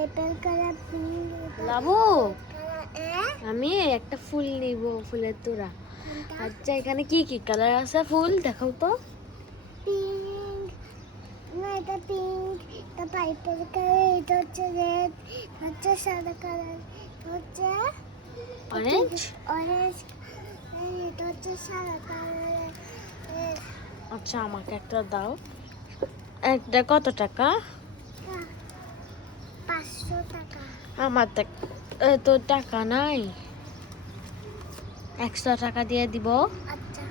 পাইপের colour pink. Labu আমি একটা ফুল নিব, ফুলের তোড়া। আচ্ছা এখানে কি কি কালার আছে ফুল দেখাও তো। পিঙ্ক, না এটা পিঙ্ক, এটা পাইপের কালার, এটা হচ্ছে রেড, হচ্ছে সাদা কালার, হচ্ছে অরেঞ্জ। অরেঞ্জ, এটা হচ্ছে সাদা কালার। আচ্ছা আমাকে একটা দাও। একটা কত টাকা? 500 টাকা। আমার তো টাকা নাই, 100 টাকা দিয়ে দিব। আচ্ছা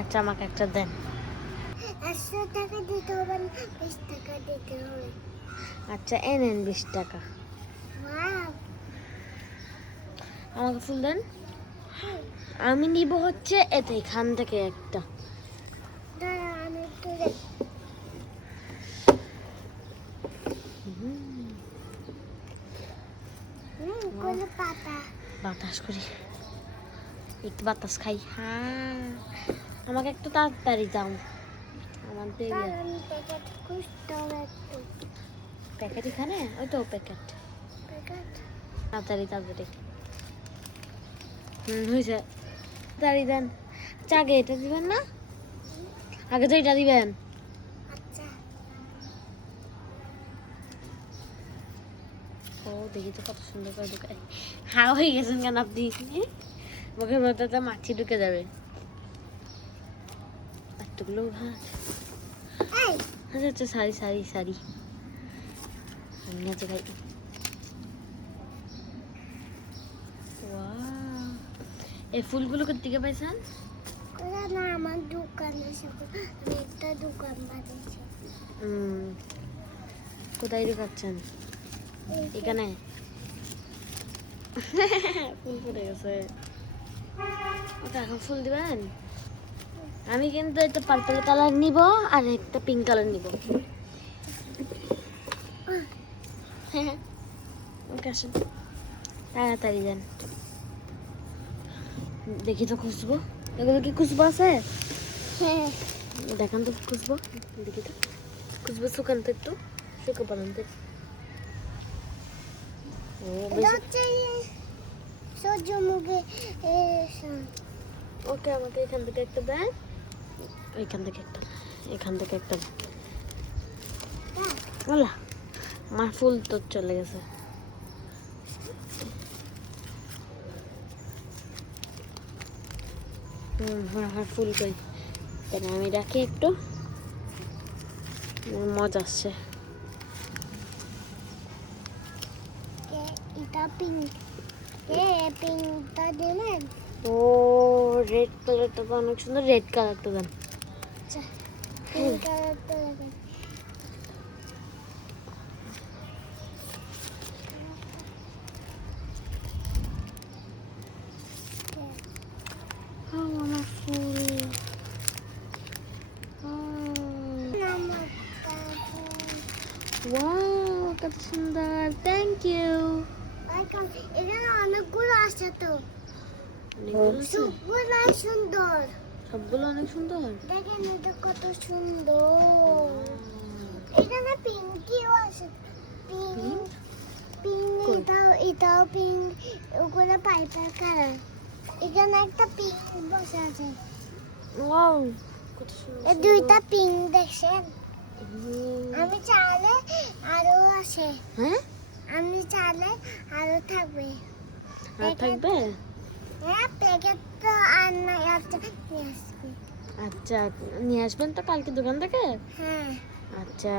আচ্ছা আমাকে একটা দেন। 100 টাকা দিতে হবে না, 20 টাকা দিতে হবে। আচ্ছা এনেন 20 টাকা। ওয়াও, আমাকে ফুল দেন। আমি নিব হচ্ছে এতে এখান থেকে একটা। দাঁড়া আমি একটু কোনো পাতা। বাতাস করি, একটু বাতাস খাই। হ্যাঁ আমাকে একটু তাড়াতাড়ি দাও, আমার দেরি। দাঁড়া আমি প্যাকেট খুঁজতে হবে একটু। প্যাকেট এখানে, ওই তো প্যাকেট। প্যাকেট তাড়াতাড়ি তাড়াতাড়ি। হয়েছে, তাড়াতাড়ি দেন। আচ্ছা আগে এটা দিবেন না, আগে তো এটা দিবেন। আচ্ছা ও দেখি তো কত সুন্দর করে ঢুকে। হ্যাঁ হয়ে গেছেন কেন আপনি? মুখের মধ্যে তো মাছি ঢুকে যাবে এতগুলো। হ্যাঁ এই আচ্ছা আচ্ছা সারি সারি সারি আমি আছে ভাই। ওয়াও, এই ফুলগুলো কোথেকে পাইছেন? ওরা না আমার দোকানে সব, আমি একটা দোকান বানিয়েছি। কোথায় ঢুকাচ্ছেন? এখানে ফুল পড়ে গেছে। ওকে এখন ফুল দিবেন। আমি কিন্তু একটা পার্পল কালার নিব আর একটা পিঙ্ক কালার নিব। ওকে আসেন, তাড়াতাড়ি দেন। দেখি তো খুশবো, এগুলো কি খুশবো আছে? হ্যাঁ দেখান তো খুশবো, দেখি তো খুশবো। শুকান তো একটু, শুকে পারেন তো। ও এটা হচ্ছে সূর্যমুখী। ওকে আমাকে এখান থেকে একটা দেন, এখান থেকে একটা, এখান থেকে একটা। ওলা আমার ফুল তো চলে গেছে। আমার ফুল কই, তাহলে আমি রাখি একটু, মজা আসছে। এটা পিঙ্ক, পিঙ্কটা দিলেন। ও রেড কালারটা তো অনেক সুন্দর, রেড কালারটা দেন। আচ্ছা পিঙ্ক কালারটা দেবেন। আমার ফুল। ওয়াও কত সুন্দর, থ্যাংক ইউ। এখানে অনেকগুলো আছে তো, অনেকগুলো আছে? সবগুলো সুন্দর। সবগুলো অনেক সুন্দর। দেখেন এটা কত সুন্দর। এখানে পিঙ্কিও আছে, পিঙ্ক পিঙ্ক, এটাও পিঙ্ক, ওগুলো পাইপের কালার। এখানে একটা পিঙ্ক বসে আছে। ওয়াও কত সুন্দর। এই দুইটা পিঙ্ক দেখছেন? হুম। আমি চাইলে আরো আছে, হ্যাঁ আমি চাইলে আরো থাকবে। আর থাকবে? হ্যাঁ প্যাকেট তো আর নাই, আচ্ছা নিয়ে আসবি। আচ্ছা নিয়ে আসবেন তো কালকে দোকান থেকে। হ্যাঁ আচ্ছা